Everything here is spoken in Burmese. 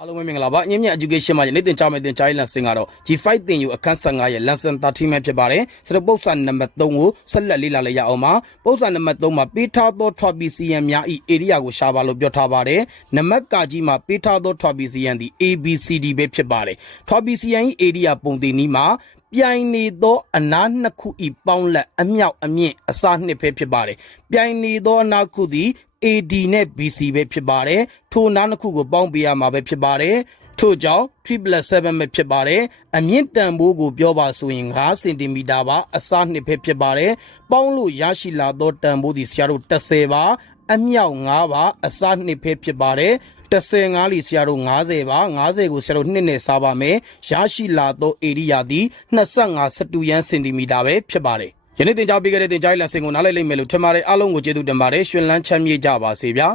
အားလုံးပဲမင်္ဂလာပါအင်းမြတ် education မှာယနေ့သင်ကြားမယ့်သင်ကြားရေးလမ်းစဉ်ကတော့ G5 သင်ယူအခန်း15ရဲ့ lesson 13ပဲဖြစ်ပါတယ်ဆိုတော့ပု္ပ္ပာနံပါတ်3ကိုဆက်လက်လေ့လာလိုက်ရအောင်ပါပု္ပ္ပာနံပါတ်3မှာပေးထားသော trapezium များဤ area ကိုရှာပါလို့ပြောထားပါတယ်နံပါတ်ကကြီးမှာပေးထားသော trapezium သည် ABCD ပဲဖြစ်ပါတယ် trapezium ၏ area ပုံသင်နည်းမှာ ပြိုင်နေသောအနားနှစ်ခုဤပေါင်းလက်အမြောက်အမြင့်အစားနှစ်ပဲဖြစ်ပါတယ်ပြိုင်နေသောအနားခုသည် AD နဲ့ BC ပဲဖြစ်ပါတယ်ထိုနားနှစ်ခုကိုပေါင်းပေးရမှာပဲဖြစ်ပါတယ်ထို့ကြောင့်3 7ပဲဖြစ်ပါတယ်အမြင့်တန်ဖိုးကိုပြောပါဆိုရင်5စင်တီမီတာပါအစားနှစ်ပဲဖြစ်ပါတယ်ပေါင်းလို့ရရှိလာသောတန်ဖိုးသည်ဆရာတို့30ပါအမြောက်5ပါအစားနှစ်ပဲဖြစ်ပါတယ် 35လီဆရာတို့90ပါ90ကိုဆရာတို့နှစ်နဲ့စားပါမယ်ရရှိလာသောဧရိယာသည်25စတူယန်စင်တီမီတာပဲဖြစ်ပါတယ်ယနေ့သင်ကြားပေးခဲ့တဲ့သင်ကြားရေးလက်စင်ကိုနားလည်လိမ့်မယ်လို့ထင်ပါတယ်အားလုံးကိုကျေးဇူးတင်ပါတယ်ရှင်လန်းချမ်းမြေ့ကြပါစေဗျာ